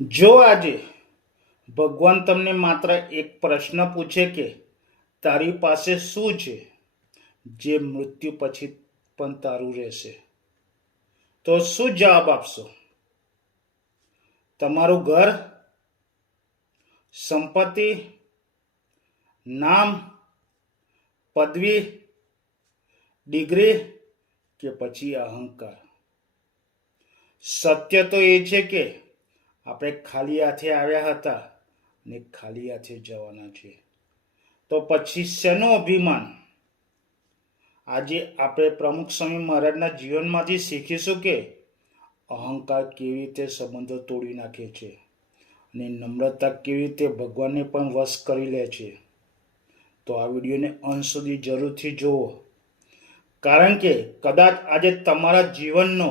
જો આજે ભગવાન તમને માત્ર એક પ્રશ્ન પૂછે કે તારી પાસે શું છે જે મૃત્યુ પછી પણ તારું રહેશે, તો શું જવાબ આપશો? તમારું ઘર, સંપત્તિ, નામ, પદવી, ડિગ્રી કે પછી અહંકાર? સત્ય તો એ છે કે આપણે ખાલી હાથે આવ્યા હતા અને ખાલી હાથે જવાના છે. તો પછી શેનું અભિમાન? આજે આપણે પ્રમુખ સ્વામી મહારાજના જીવનમાંથી શીખીશું કે અહંકાર કેવી રીતે સંબંધો તોડી નાખે છે અને નમ્રતા કેવી રીતે ભગવાનને પણ વશ કરી લે છે. તો આ વિડીયોને અંત સુધી જરૂરથી જુઓ, કારણ કે કદાચ આજે તમારા જીવનનો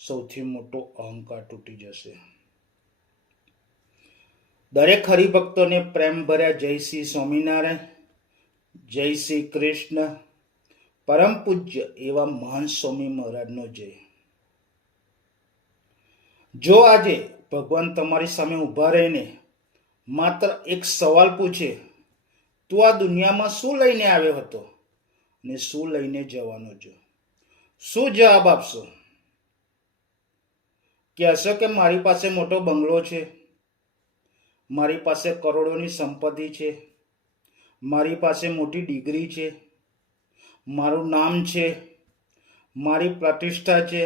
સૌથી મોટો અહંકાર તૂટી જશે. દરેક હરિભક્તોને પ્રેમ ભર્યા જય શ્રી સ્વામિનારાયણ, જય શ્રી કૃષ્ણ. પરમ પૂજ્ય એવા મહાન સ્વામી મહારાજનો જય. જો આજે ભગવાન તમારી સામે ઊભા રહીને માત્ર એક સવાલ પૂછે, તું આ દુનિયામાં શું લઈને આવ્યો હતો અને શું લઈને જવાનો છો, શું જવાબ આપશો? કહેશો કે મારી પાસે મોટો બંગલો છે, મારી પાસે કરોડોની સંપત્તિ છે, મારી પાસે મોટી ડિગ્રી છે, મારું નામ છે, મારી પ્રતિષ્ઠા છે,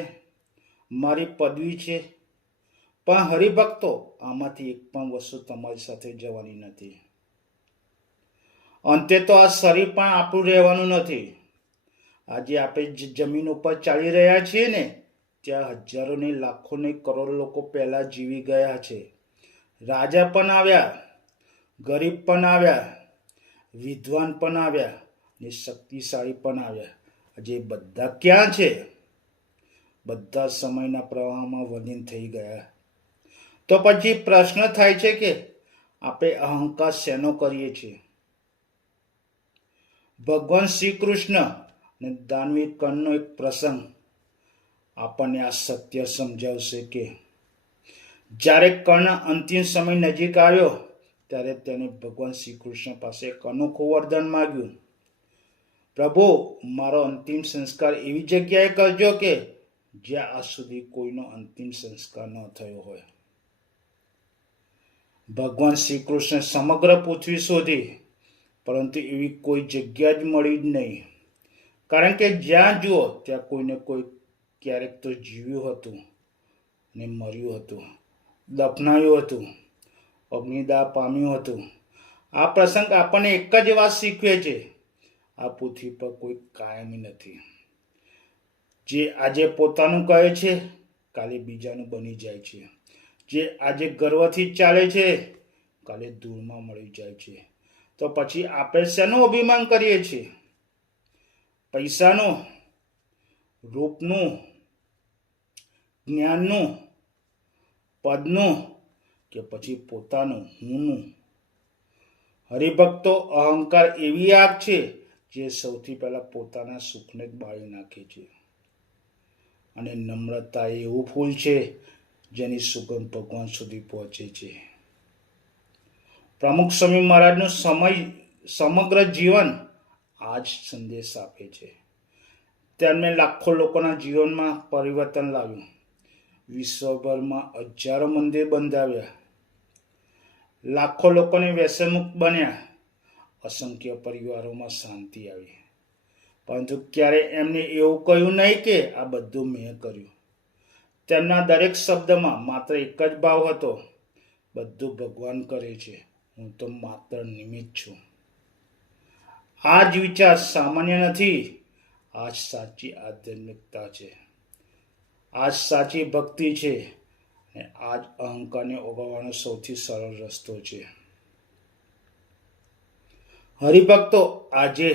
મારી પદવી છે? પણ હરિભક્તો, આમાંથી એક પણ વસ્તુ તમારી સાથે જવાની નથી. અંતે તો આ શરીર પણ આપણું રહેવાનું નથી. આજે આપણે જમીન ઉપર ચાલી રહ્યા છીએ ને, ત્યાં હજારો ને લાખો ને કરોડ લોકો પહેલા જીવી ગયા છે. રાજા પણ આવ્યા, ગરીબ પણ આવ્યા, વિદ્વાન પણ આવ્યા ને શક્તિશાળી પણ આવ્યા. આજે બધા ક્યાં છે? બધા સમયના પ્રવાહમાં વિલીન થઈ ગયા. તો પછી પ્રશ્ન થાય છે કે આપણે અહંકાર શેનો કરીએ છીએ? ભગવાન શ્રી કૃષ્ણ અને દાનવીર કર્ણનો એક પ્રસંગ આપણને આ સત્ય સમજાવશે કે જ્યારે કર્ણ અંતિમ સમય નજીક આવ્યો ત્યારે તેને ભગવાન શ્રી કૃષ્ણ પાસે એક અનોખું વરદાન માંગ્યું. પ્રભુ, મારો અંતિમ સંસ્કાર એવી જગ્યાએ કરજો કે જ્યાં આજ સુધી કોઈનો અંતિમ સંસ્કાર ન થયો હોય. ભગવાન શ્રી કૃષ્ણ સમગ્ર પૃથ્વી શોધી, પરંતુ એવી કોઈ જગ્યા જ મળી જ નહીં. કારણ કે જ્યાં જુઓ ત્યાં કોઈને કોઈ ક્યારેક તો જીવ્યું હતું ને મર્યું હતું, દફનાયું હતું, અગ્નિદાહ પામ્યું હતું. આ પ્રસંગ આપણને એક જ વાત શીખવે છે, આ પૃથ્વી પર કોઈ કાયમી નથી. જે આજે પોતાનું કહે છે કાલે બીજાનું બની જાય છે. જે આજે ગર્વથી ચાલે છે કાલે ધૂળમાં મળી જાય છે. તો પછી આપણે શેનું અભિમાન કરીએ છીએ? પૈસાનું, રૂપનું, જ્ઞાનનું, પદનું કે પછી પોતાનું હુંનું? હરિભક્તો, અહંકાર એવી આગ છે જે સૌથી પહેલા પોતાના સુખને જ બાળી નાખે છે, અને નમ્રતા એવું ફૂલ છે જેની સુગંધ ભગવાન સુધી પહોંચે છે. પ્રમુખ સ્વામી મહારાજનું સમગ્ર જીવન આ જ સંદેશ આપે છે. તેમણે લાખો લોકોના જીવનમાં પરિવર્તન લાવ્યું, વિશ્વભરમાં હજારો મંદિર બંધાવ્યા, લાખો લોકોને વ્યસનમુક્ત બન્યા, અસંખ્ય પરિવારોમાં શાંતિ આવી. પરંતુ ક્યારે એમને એવું કહ્યું નહીં કે આ બધું મેં કર્યું. તેમના દરેક શબ્દમાં માત્ર એક જ ભાવ હતો, બધું ભગવાન કરે છે, હું તો માત્ર નિમિત્ત છું. આ જ વિચાર સામાન્ય નથી, આ જ સાચી આધ્યાત્મિકતા છે, આ જ સાચી ભક્તિ છે, અને આ જ અહંકારને ઓગળવાનો સૌથી સરળ રસ્તો છે. હરિભક્તો, આજે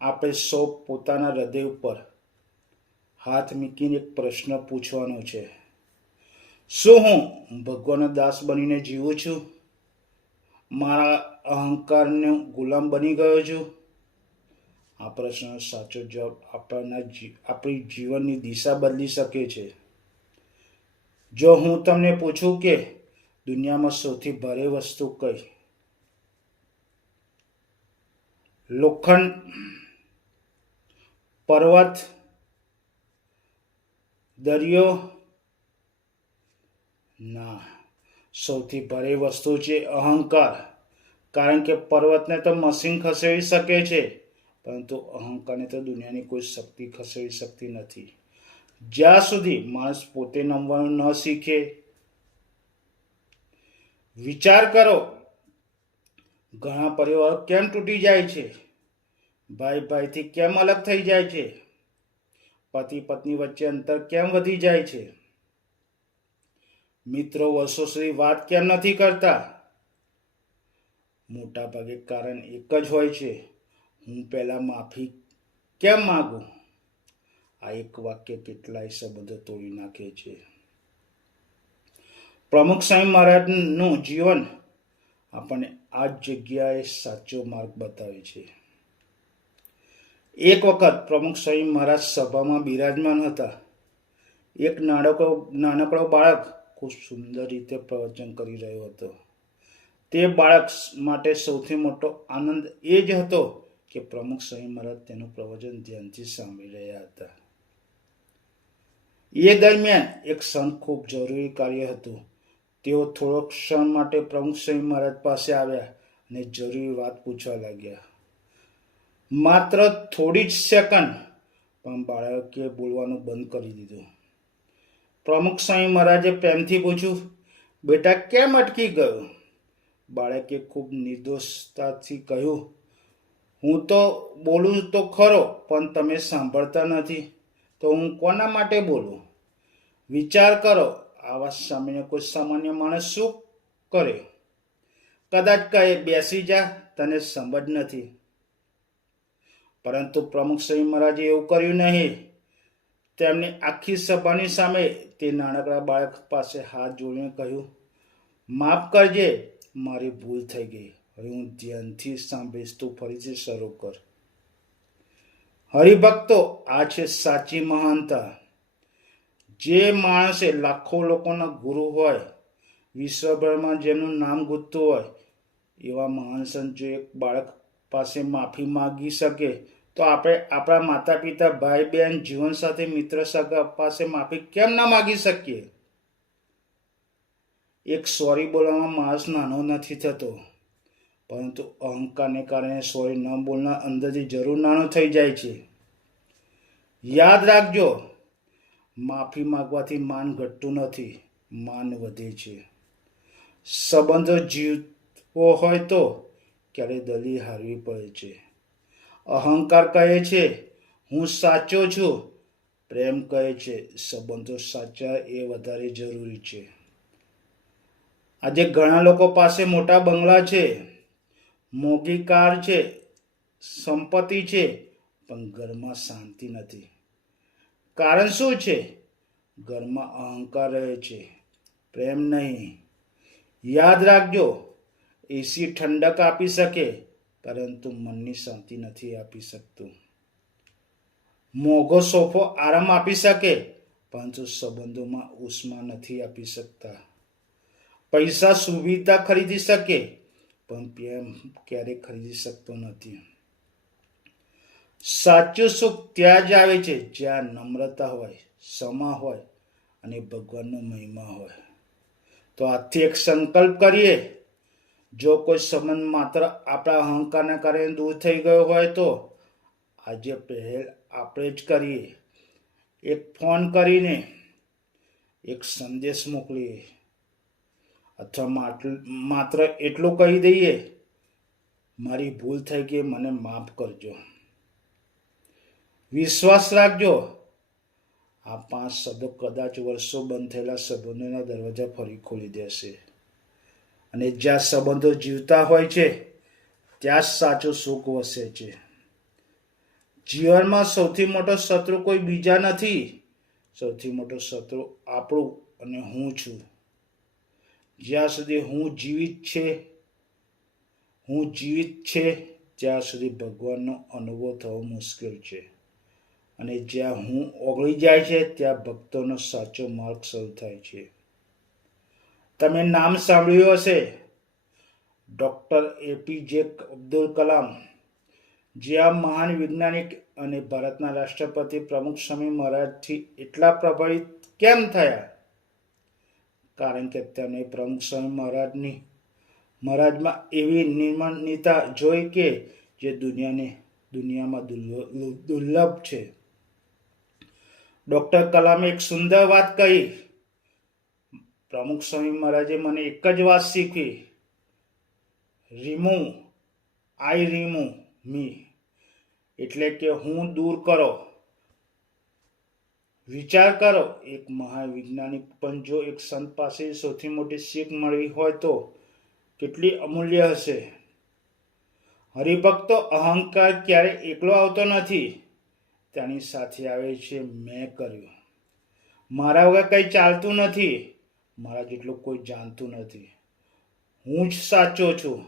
આપણે સૌ પોતાના હૃદય ઉપર હાથ મૂકીને એક પ્રશ્ન પૂછવાનો છે, શું હું ભગવાનનો દાસ બનીને જીવું છું? મારા અહંકારનો ગુલામ બની ગયો છું? આ પ્રશ્નનો સાચો જવાબ આપણી જીવનની દિશા બદલી શકે છે. જો હું તમને પૂછું કે દુનિયામાં સૌથી ભારે વસ્તુ કઈ? લોખંડ, પર્વત, દરિયો? ના, સૌથી ભારે વસ્તુ છે અહંકાર. કારણ કે પર્વતને તો મશીન ખસેડી શકે છે, પરંતુ અહંકારને તો દુનિયાની કોઈ શક્તિ ખસેડી શકતી નથી. જ્યાં સુધી માણસ પોતે નમવાનું ન શીખે. વિચાર કરો, ઘણા પરિવારો કેમ તૂટી જાય છે? ભાઈ ભાઈથી કેમ અલગ થઈ જાય છે? પતિ પત્ની વચ્ચે અંતર કેમ વધી જાય છે? મિત્રો વર્ષો સુધી વાત કેમ નથી કરતા? મોટા ભાગે કારણ એક જ હોય છે, હું પહેલા માફી કેમ માંગુ? આ એક વાક્ય કેટલાય સંબંધો તોડી નાખે છે. પ્રમુખ સ્વામી મહારાજનું જીવન આપણને આ જગ્યાએ સાચો માર્ગ બતાવે છે. એક વખત પ્રમુખ સ્વામી મહારાજ સભામાં બિરાજમાન હતા. એક નાનકડો બાળક ખૂબ સુંદર રીતે પ્રવચન કરી રહ્યો હતો. તે બાળક માટે સૌથી મોટો આનંદ એ જ હતો કે પ્રમુખ સ્વામી મહારાજ તેનું પ્રવચન ધ્યાનથી સાંભળી રહ્યા હતા. એ દરમિયાન એક સંત ખૂબ જરૂરી કાર્ય હતું. તેઓ થોડોક ક્ષણ માટે પ્રમુખ સ્વામી મહારાજ પાસે આવ્યા અને જરૂરી વાત પૂછવા લાગ્યા. માત્ર થોડી જ સેકન્ડ, પણ બાળકે બોલવાનું બંધ કરી દીધું. પ્રમુખ સ્વામી મહારાજે પ્રેમથી પૂછ્યું, બેટા કેમ અટકી ગયો? બાળકે ખૂબ નિર્દોષતાથી કહ્યું, હું તો બોલું તો ખરો, પણ તમે સાંભળતા નથી, તો હું કોના માટે બોલું? વિચાર કરો, આવા સામાન્ય કોઈ સામાન્ય માણસ શું કરે? કદાચ કહે, બેસી જા, તને સમજ નથી. પરંતુ પ્રમુખ સ્વામી મહારાજે એવું કર્યું નહીં. તેમની આખી સભાની સામે તે નાનકડા બાળક પાસે હાથ જોડીને કહ્યું, માફ કરજે, મારી ભૂલ થઈ ગઈ. હવે હું ધ્યાનથી સાંભળીશ, તું ફરીથી શરૂ કર. હરિભક્તો, આ છે સાચી મહાનતા. જે માણસે લાખો લોકોના ગુરુ હોય, વિશ્વભરમાં જેમનું નામ ગુંજતું હોય, એવા મહાન સંત જો એક બાળક પાસે માફી માંગી શકે, તો આપણે આપણા માતા પિતા, ભાઈ બહેન, જીવનસાથી, મિત્ર, સગા પાસે માફી કેમ ના માંગી શકીએ? એક સોરી બોલવામાં માણસ નાનો નથી થતો, પરંતુ અહંકારને કારણે સોરી ન બોલનાર અંદરથી જરૂર નાનો થઈ જાય છે. યાદ રાખજો, માફી માંગવાથી માન ઘટતું નથી, માન વધે છે. સંબંધો જીવવો હોય તો ક્યારેય દલીલ હારવી પડે છે. અહંકાર કહે છે, હું સાચો છું. પ્રેમ કહે છે, સંબંધો સાચા એ વધારે જરૂરી છે. આજે ઘણા લોકો પાસે મોટા બંગલા છે, મોંઘી કાર છે, સંપત્તિ છે, પણ ઘરમાં શાંતિ નથી. કારણ શું છે? ઘરમાં અહંકાર રહે છે, પ્રેમ નહીં. યાદ રાખજો, એસી ઠંડક આપી શકે, પરંતુ મનની શાંતિ નથી આપી શકતું. મોંઘો સોફો આરામ આપી શકે, પરંતુ સંબંધોમાં ઉષ્મા નથી આપી શકતા. પૈસા સુવિધા ખરીદી શકે, પણ પ્રેમ ક્યારેય ખરીદી શકતો નથી. સાચું સુખ ત્યાં જ આવે છે જ્યાં નમ્રતા હોય, ક્ષમા હોય અને ભગવાનનો મહિમા હોય. તો આજથી એક સંકલ્પ કરીએ, જો કોઈ સંબંધ માત્ર આપણા અહંકારના કારણે દૂર થઈ ગયો હોય તો આજે પહેલ આપણે જ કરીએ. એક ફોન કરીને, એક સંદેશ મોકલીએ, અથવા માત્ર એટલું કહી દઈએ, મારી ભૂલ થઈ ગઈ, મને માફ કરજો. વિશ્વાસ રાખજો, આ 5 શબ્દો કદાચ વર્ષો બંધ થયેલા સંબંધોના દરવાજા ફરી ખોલી દેશે. અને જ્યાં સંબંધો જીવતા હોય છે, ત્યાં જ સાચું સુખ વસે છે. જીવનમાં સૌથી મોટો શત્રુ કોઈ બીજા નથી. સૌથી મોટો શત્રુ આપણું અને હું છું. જ્યાં સુધી હું જીવિત છે, ત્યાં સુધી ભગવાનનો અનુભવ થવો મુશ્કેલ છે. અને જ્યાં હું ઓગળી જાય છે, ત્યાં ભક્તોનો સાચો માર્ગ શરૂ થાય છે. તમે નામ સાંભળ્યું હશે, ડૉક્ટર એપીજે અબ્દુલ કલામ, જે આ મહાન વૈજ્ઞાનિક અને ભારતના રાષ્ટ્રપતિ પ્રમુખ સ્વામી મહારાજથી એટલા પ્રભાવિત કેમ થયા? કારણ કે તેમણે પ્રમુખ સ્વામી મહારાજમાં એવી નિર્મળતા જોઈ કે જે દુનિયામાં દુર્લભ છે. ડૉક્ટર કલામે એક સુંદર વાત કહી, પ્રમુખ સ્વામી મહારાજે મને એક જ વાત શીખવી, રિમૂવ મી, એટલે કે હું દૂર કરો. વિચાર કરો, એક મહાવૈજ્ઞાનિક પણ જો એક સંત પાસે સૌથી મોટી શીખ મળી હોય તો કેટલી અમૂલ્ય હશે. હરિભક્તો, અહંકાર ક્યારે એકલો આવતો નથી, તેની સાથે આવે છે મેં કર્યું, મારા વગર કંઈ ચાલતું નથી, મારા જેટલું કોઈ જાણતું નથી, હું જ સાચો છું.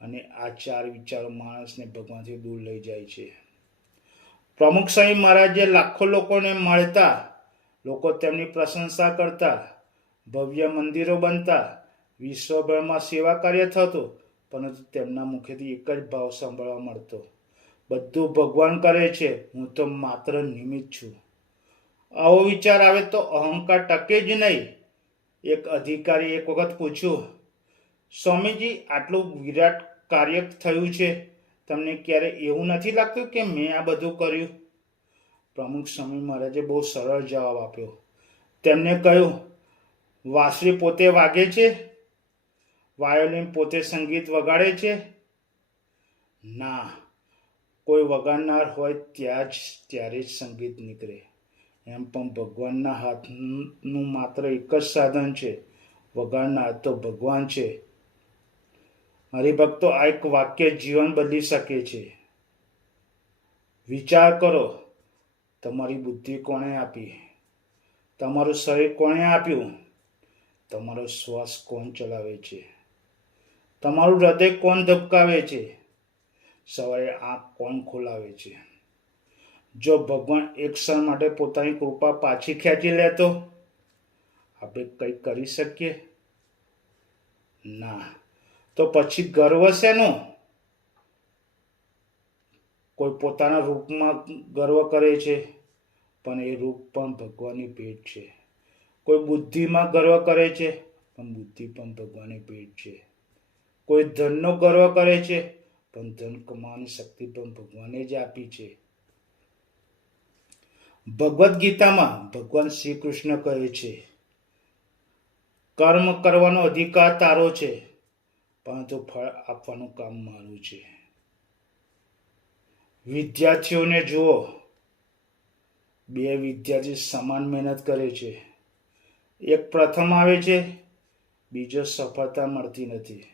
અને આ ચાર વિચારો માણસને ભગવાનથી દૂર લઈ જાય છે. પ્રમુખ સ્વામી મહારાજે લાખો લોકોને મળતા, લોકો તેમની પ્રશંસા કરતા, ભવ્ય મંદિરો બનતા, વિશ્વભરમાં સેવા કાર્ય થતું, પરંતુ તેમના મુખેથી એક જ ભાવ સાંભળવા મળતો, બધું ભગવાન કરે છે, હું તો માત્ર નિમિત્ત છું. આવો વિચાર આવે તો અહંકાર ટકે જ નહીં. એક અધિકારી એક વખત પૂછ્યું, સ્વામીજી, આટલું વિરાટ કાર્ય થયું છે, તમને ક્યારે એવું નથી લાગતું કે મેં આ બધું કર્યું? પ્રમુખ સ્વામી મહારાજે બહુ સરળ જવાબ આપ્યો. તેમને કહ્યું, વાંસળી પોતે વાગે છે? વાયોલિન પોતે સંગીત વગાડે છે? ના, કોઈ વગાડનાર હોય ત્યારે જ સંગીત નીકળે. એમ પણ ભગવાનના હાથનું માત્ર એક જ સાધન છે, વગાડનાર તો ભગવાન છે. હરિભક્તો, આ એક વાક્ય જીવન બદલી શકે છે. વિચાર કરો, તમારી બુદ્ધિ કોણે આપી? તમારું શરીર કોણે આપ્યું? તમારો શ્વાસ કોણ ચલાવે છે? તમારું હૃદય કોણ ધબકાવે છે? સવારે આંખ કોણ ખોલાવે છે? જો ભગવાન એક ક્ષણ માટે પોતાની કૃપા પાછી ખેંચી લે તો આપણે કંઈ કરી શકીએ? ના. તો પછી ગર્વ શેનો? કોઈ પોતાના રૂપમાં ગર્વ કરે છે, પણ એ રૂપ પણ ભગવાનની ભેટ છે. કોઈ બુદ્ધિમાં ગર્વ કરે છે, પણ બુદ્ધિ પણ ભગવાનની ભેટ છે. કોઈ ધનનો ગર્વ કરે છે, પણ ધન કમાવાની શક્તિ પણ ભગવાને જ આપી છે. ભગવદ્ ગીતામાં ભગવાન શ્રી કૃષ્ણ કહે છે, કર્મ કરવાનો અધિકાર તારો છે, પરંતુ ફળ આપવાનું કામ મારું છે. વિદ્યાર્થીઓને જુઓ, બે વિદ્યાર્થી સમાન મહેનત કરે છે. એક પ્રથમ આવે છે, બીજો સફળતા મળતી નથી.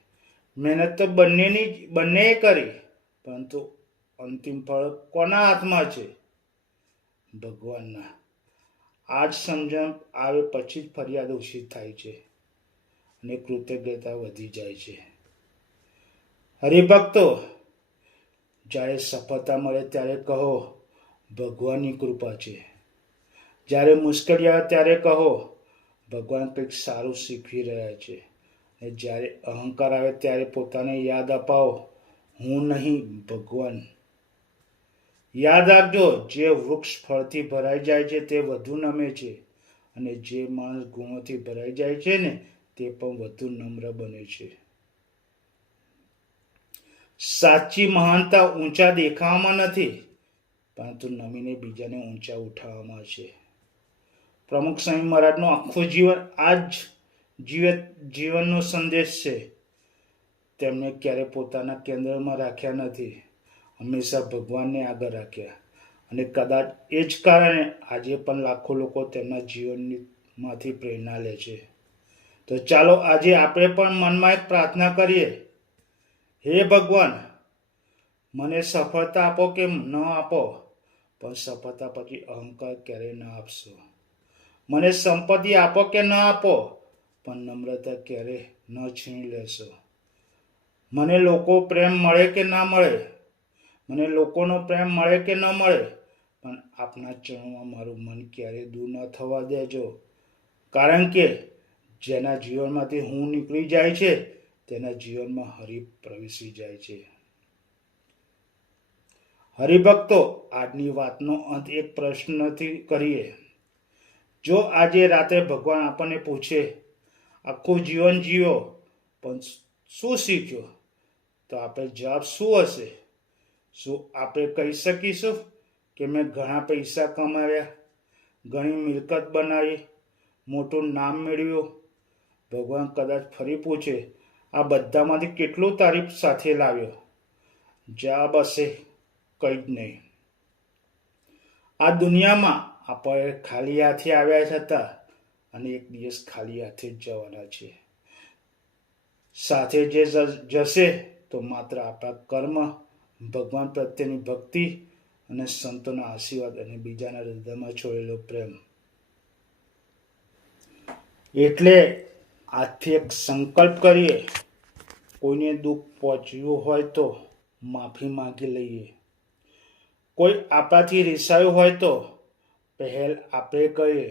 મહેનત તો બંનેએ કરી, પરંતુ અંતિમ ફળ કોના હાથમાં છે? ભગવાનના. આ જ સમજણ આવે પછી જ ફરિયાદ ઓછી થાય છે અને કૃતજ્ઞતા વધી જાય છે. હરિભક્તો, જ્યારે સફળતા મળે ત્યારે કહો, ભગવાનની કૃપા છે. જ્યારે મુશ્કેલી આવે ત્યારે કહો, ભગવાન કંઈક સારું શીખવી રહ્યા છે. અને જ્યારે અહંકાર આવે ત્યારે પોતાને યાદ અપાવો, હું નહીં, ભગવાન. યાદ રાખજો, જે વૃક્ષ ફળથી ભરાઈ જાય છે તે વધુ નમે છે, અને જે માણસ ગુણોથી ભરાઈ જાય છે ને તે પણ વધુ નમ્ર બને છે. સાચી મહાનતા ઊંચા દેખાવામાં નથી, પરંતુ નમીને બીજાને ઊંચા ઉઠાવવામાં છે. પ્રમુખ સ્વામી મહારાજનું આખું જીવન આ જ જીવનનો સંદેશ છે. તેમને ક્યારે પોતાના કેન્દ્રમાં રાખ્યા નથી, હંમેશા ભગવાનને આગળ રાખ્યા. અને કદાચ એ જ કારણે આજે પણ લાખો લોકો તેમના જીવનમાંથી પ્રેરણા લે છે. તો ચાલો આજે આપણે પણ મનમાં એક પ્રાર્થના કરીએ, હે ભગવાન, મને સફળતા આપો કે ન આપો, પણ સફળતા પછી અહંકાર ક્યારેય ન આપશો. મને સંપત્તિ આપો કે ન આપો, પણ નમ્રતા ક્યારેય ન છીણી લેશો. મને લોકો પ્રેમ મળે કે ના મળે, મને લોકોનો પ્રેમ મળે કે ન મળે, પણ આપના ચરણોમાં મારું મન ક્યારેય દૂર ન થવા દેજો. કારણ કે જેના જીવનમાંથી હું નીકળી જાય છે તેના જીવનમાં હરિ પ્રવેશી જાય છે. હરિભક્તો, આજની વાતનો અંત એક પ્રશ્નથી કરીએ. જો આજે રાતે ભગવાન આપણને પૂછે, આખું જીવન જીવો પણ શું શીખ્યો, તો આપણે જવાબ શું હશે? શું આપણે કહી શકીશું કે મેં ઘણા પૈસા કમાવ્યા, ઘણી મિલકત બનાવી, મોટું નામ મેળવ્યું? ભગવાન કદાચ ફરી પૂછે, આ બધામાંથી કેટલું તારીફ સાથે લાવ્યો? જવાબ હશે, કંઈ જ નહીં. આ દુનિયામાં આપણે ખાલી હાથે આવ્યા હતા અને એક દિવસ ખાલી હાથે જ જવાના છે. સાથે જે જશે તો માત્ર આપણા કર્મ, ભગવાન પ્રત્યેની ભક્તિ અને સંતોના આશીર્વાદ અને બીજાના હૃદયમાં છોડેલો પ્રેમ. એટલે આજથી એક સંકલ્પ કરીએ, કોઈને દુઃખ પહોંચ્યું હોય તો માફી માંગી લઈએ. કોઈ આપણાથી રિસાયું હોય તો પહેલ આપણે કરીએ.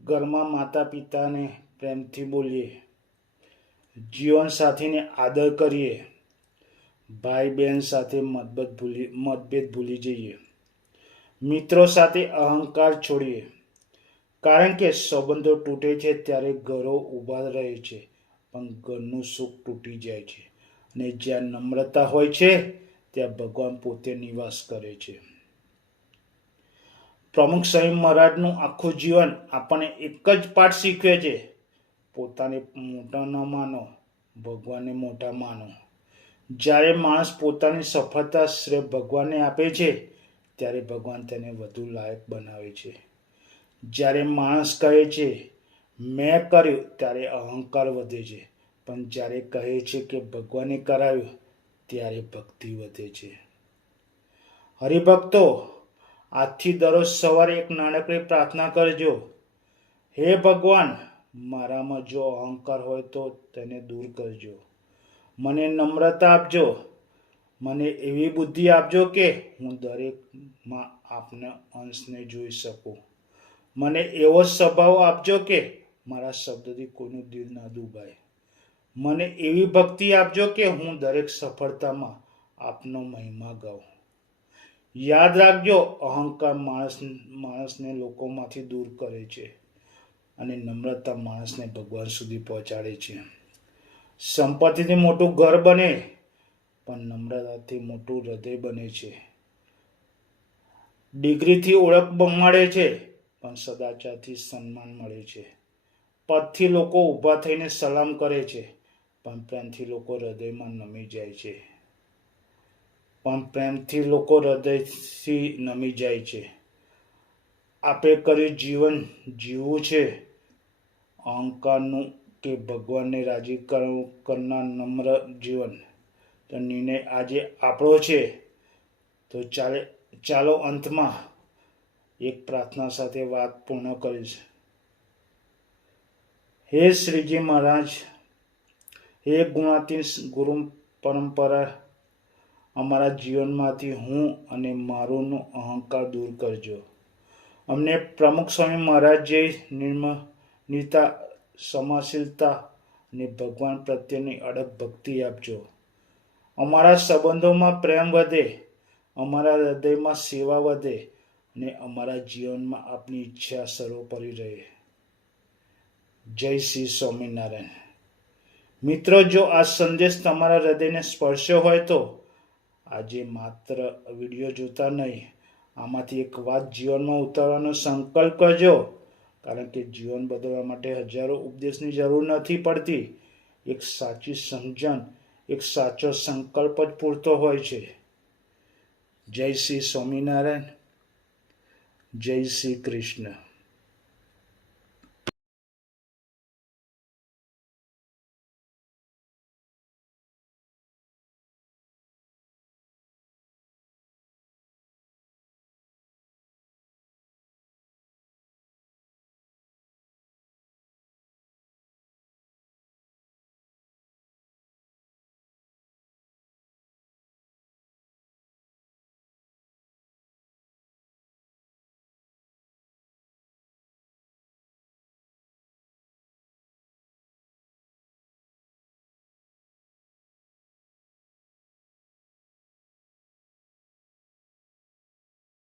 ઘરમાં માતા પિતાને પ્રેમથી બોલીએ, જીવનસાથીને આદર કરીએ, ભાઈ બહેન સાથે મતભેદ ભૂલી જઈએ, મિત્રો સાથે અહંકાર છોડીએ. કારણ કે સંબંધો તૂટે છે ત્યારે ઘરો ઊભા રહે છે, પણ ઘરનું સુખ તૂટી જાય છે. અને જ્યાં નમ્રતા હોય છે ત્યાં ભગવાન પોતે નિવાસ કરે છે. પ્રમુખ સ્વામી મહારાજનું આખું જીવન આપણને એક જ પાઠ શીખવે છે, પોતાને મોટા ન માનો, ભગવાનને મોટા માનો. જ્યારે માણસ પોતાની સફળતા શ્રેય ભગવાનને આપે છે ત્યારે ભગવાન તેને વધુ લાયક બનાવે છે. જ્યારે માણસ કહે છે મેં કર્યું ત્યારે અહંકાર વધે છે, પણ જ્યારે કહે છે કે ભગવાને કરાવ્યું ત્યારે ભક્તિ વધે છે. હરિભક્તો, આજથી દરરોજ સવારે એક નાનકડી પ્રાર્થના કરજો. હે ભગવાન, મારામાં જો અહંકાર હોય તો તેને દૂર કરજો. મને નમ્રતા આપજો. મને એવી બુદ્ધિ આપજો કે હું દરેકમાં આપના અંશને જોઈ શકું. મને એવો સ્વભાવ આપજો કે મારા શબ્દથી કોઈનું દિલ ના દુભાય. મને એવી ભક્તિ આપજો કે હું દરેક સફળતામાં આપનો મહિમા ગાઉં. યાદ રાખજો, અહંકાર માણસને લોકોમાંથી દૂર કરે છે અને નમ્રતા માણસને ભગવાન સુધી પહોંચાડે છે. સંપત્તિથી મોટું ઘર બને, પણ નમ્રતાથી મોટું હૃદય બને છે. ડિગ્રીથી ઓળખ મળે છે, પણ સદાચારથી સન્માન મળે છે. પદથી લોકો ઊભા થઈને સલામ કરે છે, પણ પ્રેમથી લોકો હૃદયમાં નમી જાય છે. આપણે કર્યું જીવન જીવવું છે, અહંકારનું કે ભગવાનને રાજી કરનાર નમ્ર જીવન. તો નિર્ણય આજે આપણો છે. તો ચાલો અંતમાં એક પ્રાર્થના સાથે વાત પૂર્ણ કરીશ. હે શ્રીજી મહારાજ, હે ગુણાતીત ગુરુ પરંપરા, અમારા જીવનમાંથી હું અને મારુંનો અહંકાર દૂર કરજો. અમને પ્રમુખ સ્વામી મહારાજ નિર્મળતા, ક્ષમાશીલતા અને ભગવાન પ્રત્યેની અડગ ભક્તિ આપજો. અમારા સંબંધોમાં પ્રેમ વધે, અમારા હૃદયમાં સેવા વધે અને અમારા જીવનમાં આપની ઈચ્છા સર્વોપરી રહે. જય શ્રી સ્વામિનારાયણ. મિત્રો, જો આ સંદેશ તમારા હૃદયને સ્પર્શ્યો હોય તો આજે માત્ર વિડીયો જોતા નહીં, આમાંથી એક વાત જીવનમાં ઉતારવાનો સંકલ્પ કરજો. કારણ કે જીવન બદલવા માટે હજારો ઉપદેશની જરૂર નથી પડતી. એક સાચી સમજણ, એક સાચો સંકલ્પ જ પૂરતો હોય છે. જય શ્રી સ્વામિનારાયણ. જય શ્રી કૃષ્ણ.